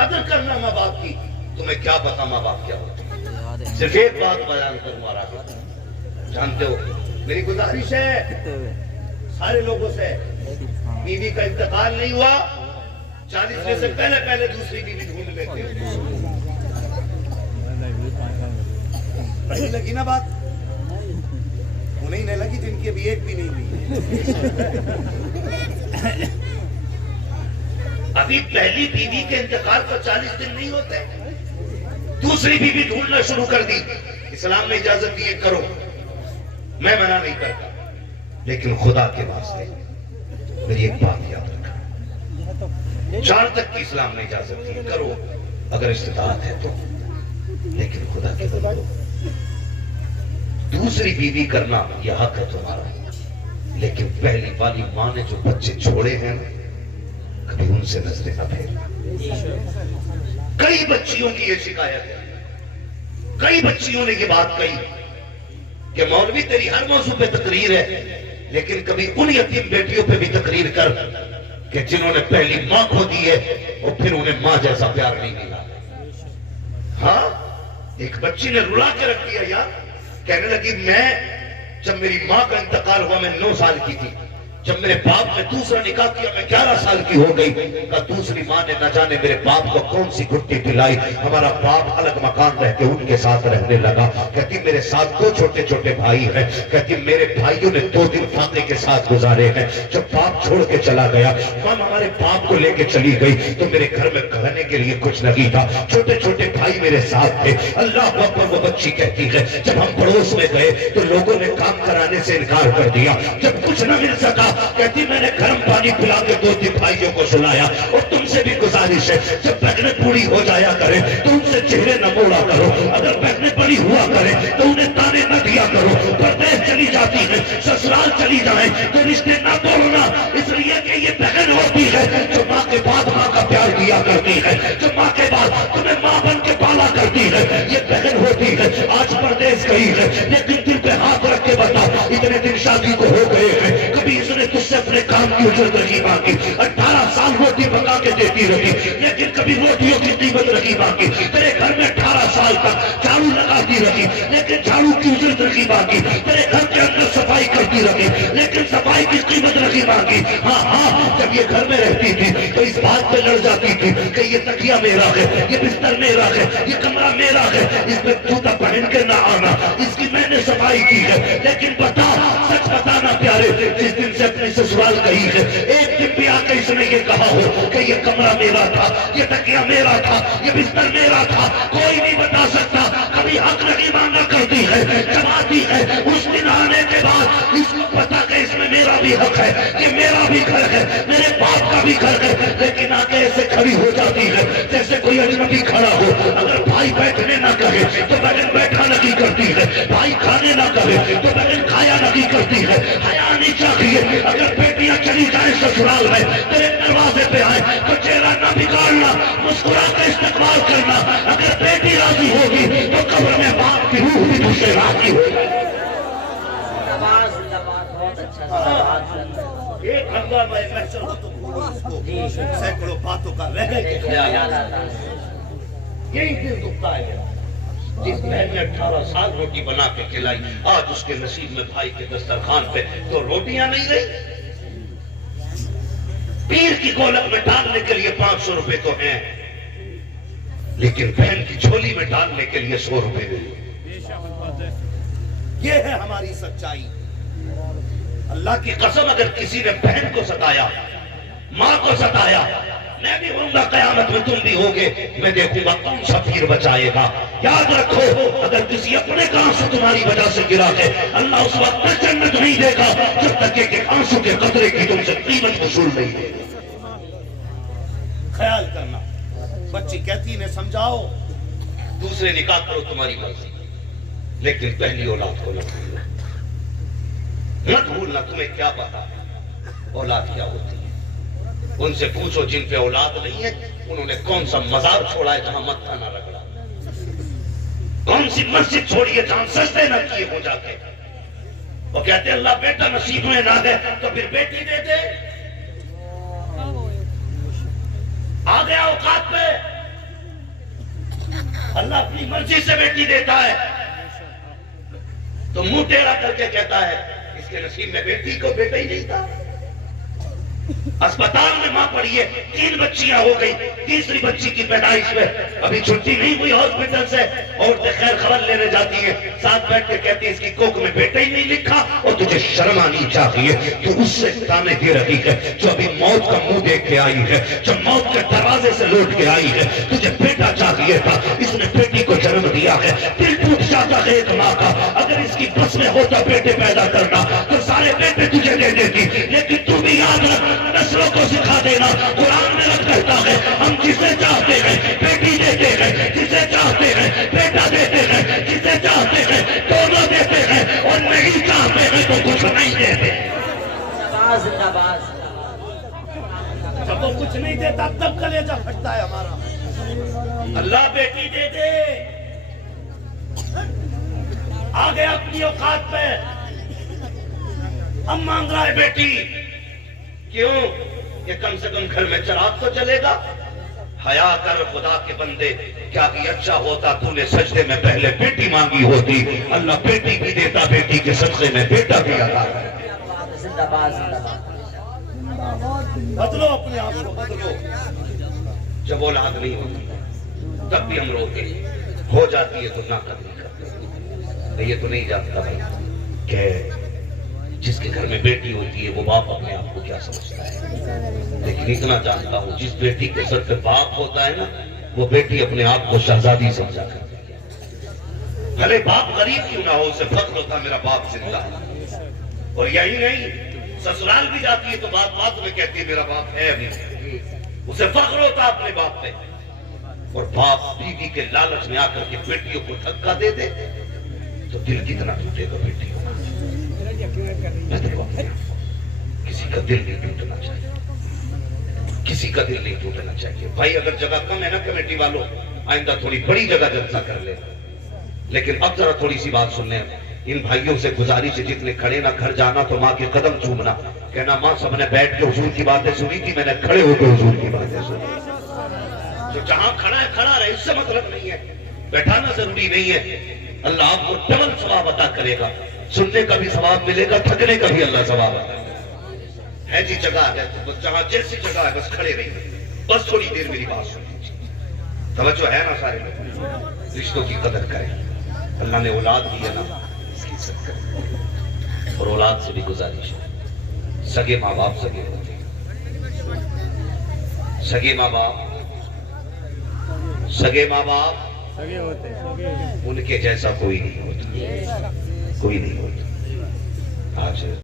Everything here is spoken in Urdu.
قدر کرنا ماں باپ کی. تمہیں کیا پتا ماں باپ کیا ہوتے ہیں؟ صرف ایک بات بیان کروں آرہا، جانتے ہو میری گزارش ہے سارے لوگوں سے، بیوی کا انتقال نہیں ہوا 40 سے پہلے دوسری بیوی ڈھونڈ لیتے ہیں. صحیح لگی نا بات؟ انہیں نہیں لگی جن کی ابھی ایک بھی نہیں ہوئی. ابھی پہلی بیوی کے انتقال پر 40 دن نہیں ہوتے، دوسری بیوی ڈھونڈنا شروع کر دی. اسلام نے اجازت دی کرو، میں منع نہیں کرتا، لیکن خدا کے واسطے میری ایک بات یاد رکھنا، 4 تک کی اسلام نے اجازت دی کرو اگر استطاعت ہے تو، لیکن خدا کے بندو دوسری بیوی کرنا یہ حق ہے تمہارا. لیکن پہلی والی ماں نے جو بچے چھوڑے ہیں کبھی ان سے نظریں نہ پھیرنا. کئی بچیوں کی یہ شکایت ہے، کئی بچیوں نے یہ بات کہی کہ مولوی تیری ہر موضوع پہ تقریر ہے، لیکن کبھی ان یتیم بیٹیوں پہ بھی تقریر کر کہ جنہوں نے پہلی ماں کھو دی ہے اور پھر انہیں ماں جیسا پیار نہیں ملا. ہاں ایک بچی نے رلا کے رکھ دیا یار، کہنے لگی میں جب میری ماں کا انتقال ہوا میں 9 سال کی تھی، جب میرے باپ نے دوسرا نکاح کیا میں 11 سال کی ہو گئی. کہا دوسری ماں نے نہ جانے میرے باپ کو کون سی گھٹی پلائی، ہمارا باپ الگ مکان رہ کے ان کے ساتھ رہنے لگا. کہتی میرے ساتھ 2 چھوٹے چھوٹے بھائی ہیں، کہتی میرے بھائیوں نے 2 دن فاقے کے ساتھ گزارے ہیں. جب باپ چھوڑ کے چلا گیا، ماں ہمارے باپ کو لے کے چلی گئی تو میرے گھر میں کھانے کے لیے کچھ نہیں تھا، چھوٹے چھوٹے بھائی میرے ساتھ تھے. اللہ اکبر. وہ بچی کہتی ہے جب ہم پڑوس میں گئے تو لوگوں نے کام کرانے سے انکار کر دیا، جب کچھ نہ مل سکا کہتی میں نے گرم پانی پلا کے 2 بھائیوں کو سلایا. اور تم سے بھی گزارش ہے جب بہنیں بوڑھی ہو جایا کرے تو ان سے چہرے نہ موڑا کرو، اگر بہنیں بڑی ہوا کرے تو انہیں تانے نہ دیا کرو. پردیس چلی جاتی ہے، سسرال چلی جائیں تو رشتے نہ توڑنا، اس لیے کہ یہ بہن ہوتی ہے جو ماں کے بعد ماں کا پیار دیا کرتی ہے، جو ماں کے بعد تمہیں ماں بن کے پالا کرتی ہے، یہ بہن ہوتی ہے. آج پردیس گئی ہے لیکن دل پہ ہاتھ رکھ کے بتا اتنے دن شادی کو ہو گئے ہیں، کبھی اس نے تجھ سے اپنے کام کی اجرت نہیں مانگی. 18 سال روٹی پکا کے دیتی رہی لیکن کبھی روٹیوں کی قیمت نہیں مانگی. تیرے گھر میں 18 سال تک جھاڑو لگاتی رہی لیکن جھاڑو کی اجرت نہیں مانگی. تیرے گھر کے اندر صفائی کرتی رہی لیکن صفائی کی قیمت نہیں مانگی. ہاں جب یہ گھر میں رہتی تھی تو اس بات پہ لڑ جاتی تھی کہ یہ تکیہ میرا ہے، یہ بستر میرا ہے، یہ کمرہ میرا ہے، اس میں جوتا پہن کے نہ آنا، اس کی میں نے صفائی کی ہے. لیکن بتا سچ بتانا پیارے، جس دن سے اپنی سسرال گئی ہے ایک دن بھی آ کے اس نے یہ کہا ہو کہ یہ کمرہ میرا تھا، یہ تکیہ میرا تھا، یہ بستر میرا تھا؟ کوئی نہیں بتا سکتا. کبھی حق نہیں مانگا کرتی ہے، جماتی ہے. اس دن آنے کے بعد اس کو پتا کہ اس میں میرا بھی حق ہے، یہ میرا بھی گھر ہے، میرے باپ کا بھی گھر ہے. لیکن آ کے ایسے کھڑی ہو جاتی ہے جیسے کوئی اجنبی کھڑا ہو. اگر بھائی بیٹھنے نہ کہے تو بہن بیٹھا نہیں کرتی ہے، بھائی کھانے نہ کہے تو بہن کھایا نہیں کرتی ہے. حیا نہیں چاہیے. اگر بیٹیاں چلی جائیں سسرال میں تیرے دروازے پہ آئے تو چہرہ نہ بگاڑنا، مسکرا کے استقبال کرنا. اگر بیٹی راضی ہوگی تو قبر میں باپ کی روح بھی تجھ سے راضی ہوگی. ایک ہنگامہ محشر ہو تو بھولو اس کو، سینکڑوں باتوں کا رہ گئے کہ یہی دل دکھتا ہے. جس بہن نے 18 سال روٹی بنا کے کھلائی، آج اس کے نصیب میں بھائی کے دسترخوان پہ تو روٹیاں نہیں رہی. پیر کی گولک میں ڈالنے کے لیے 500 روپے تو ہیں، لیکن بہن کی جھولی میں ڈالنے کے لیے 100 روپے نہیں. یہ ہے ہماری سچائی. اللہ کی قسم اگر کسی نے بہن کو ستایا، ماں کو ستایا، میں بھی ہوں گا قیامت میں، تم بھی ہوگے. میں دیکھوں گا کون سا پیر بچائے گا. یاد رکھو اگر کسی اپنے کا آنسو تمہاری وجہ سے گرا ہے، اللہ اس وقت تک جنت نہیں دے گا جب تک کہ آنسو کے قطرے کی تم سے قیمت وصول نہیں دے گا. خیال کرنا. بچی کہتی نے سمجھاؤ دوسرے نکاح کرو تمہاری مرضی، لیکن پہلی اولاد کو نہ بھولنا. مت بھولنا. تمہیں کیا پتا اولاد کیا ہوتی ہے؟ ان سے پوچھو جن پہ اولاد نہیں ہے انہوں نے کون سا مزار چھوڑا ہے جہاں متھا نہ رگڑا، کون سی مسجد چھوڑی ہے جہاں سجدے نہ کیے ہو جاتے. وہ کہتے اللہ بیٹا نصیب میں نہ دے تو پھر بیٹی دے دے. آ گیا اوقات پہ اللہ اپنی مرضی سے بیٹی دیتا ہے تو منہ ٹیڑھا کر کے کہتا ہے اس کے نصیب میں بیٹی کو بیٹا ہی نہیں تھا. اسپتال میں ماں پڑی ہے, 3 بچیاں ہو گئی, تیسری بچی کی پیدائش میں ابھی چھٹی نہیں ہوئی ہاسپٹل سے, عورتیں خیر خبر لینے جاتی ہیں, ساتھ بیٹھ کے کہتی ہیں اس کی کوکھ میں بیٹا ہی نہیں لکھا, اور تجھے شرم آنی چاہیے تو اس سے تانے دے رہی ہے جو ابھی موت کا منہ دیکھ کے آئی ہے, جو موت کے دروازے سے لوٹ کے آئی ہے. تجھے بیٹا چاہیے تھا, اس نے بیٹی کو جنم دیا ہے, دل ٹوٹ جاتا ہے ایک ماں کا, اگر اس کی بس میں ہوتا بیٹے پیدا کرنا تو سارے بیٹے تجھے دے دیتی, لیکن تو بھی یاد رکھ نسلوں کو سکھا دینا. قرآن میں رب کہتا ہے ہم جسے چاہتے ہیں بیٹی دیتے ہیں, جسے چاہتے ہیں بیٹا دیتے ہیں, جسے چاہتے ہیں دونوں دیتے ہیں, اور نہیں چاہتے ہیں تو کچھ نہیں دیتے. جب وہ کچھ نہیں دیتا تب کلیجہ پھٹتا ہے ہمارا. اللہ بیٹی دے دے, آگے اپنی اوقات پہ ہم مانگ رہا ہے بیٹی. کیوں کہ کم سے کم گھر میں چراغ تو چلے گا. حیا کر خدا کے بندے, کیا بھی اچھا ہوتا تو نے سجدے میں پہلے بیٹی مانگی ہوتی. اللہ بیٹی بھی دیتا, بیٹی کے صدقے میں بیٹا بھی عطا کرے. بدلو اپنے آپ کو, بدلو. جب اولاد نہیں ہوتی تب بھی ہم روتے, ہو جاتی ہے تو ناقدری کرتے. یہ تو نہیں جانتا بھائی کہ جس کے گھر میں بیٹی ہوتی ہے وہ باپ اپنے آپ کو کیا سمجھتا ہے, لیکن اتنا جانتا ہوں جس بیٹی کے سر پہ باپ ہوتا ہے نا, وہ بیٹی اپنے آپ کو شہزادی سمجھا کرتی ہے. بھلے باپ غریب کیوں نہ ہو, اسے فخر ہوتا میرا باپ زندہ ہے. اور یہی نہیں, سسرال بھی جاتی ہے تو بات میں کہتی ہے میرا باپ ہے ابھی, اسے فخر ہوتا اپنے باپ پہ. اور باپ بیوی کے لالچ میں آ کر کے بیٹیوں کو دھکا دے دے تو دل کتنا ٹوٹے گا بیٹیوں. کسی کا دل نہیں ٹوٹنا چاہیے, کسی کا دل نہیں ٹوٹنا چاہیے. بھائی اگر جگہ کم ہے نا کمیٹی والوں, آئندہ تھوڑی بڑی جگہ جلسہ کر لے. لیکن اب ذرا تھوڑی سی بات سن لیں, ان بھائیوں سے گزارش ہے جتنے کھڑے نا گھر جانا تو ماں کے قدم چومنا, کہنا ماں سب نے بیٹھ کے حضور کی باتیں سنی تھی, میں نے کھڑے ہو کے حضور کی باتیں سنی. جو جہاں کھڑا ہے کھڑا رہے, اس سے مطلب نہیں ہے, بیٹھانا ضروری نہیں ہے. اللہ آپ کو ڈبل ثواب عطا کرے گا, سننے کا بھی ثواب ملے گا, تھکنے کا بھی اللہ ثواب عطا کرے گا. ہے جی جگہ ہے تو بس جہاں جیسی جگہ ہے بس کھڑے رہیے, بس تھوڑی دیر میری بات سن لیجیے. توجہ ہے نا سارے لوگ, رشتوں کی قدر کریں. اللہ نے اولاد دی ہے نا, اس کی عزت کریں. اور اولاد سے بھی گزارش ہے, سگے ماں باپ سگے ہوتے ہیں, سگے ماں باپ سگے ماں باپ ان کے جیسا کوئی نہیں ہوتا, کوئی نہیں ہوتا. آج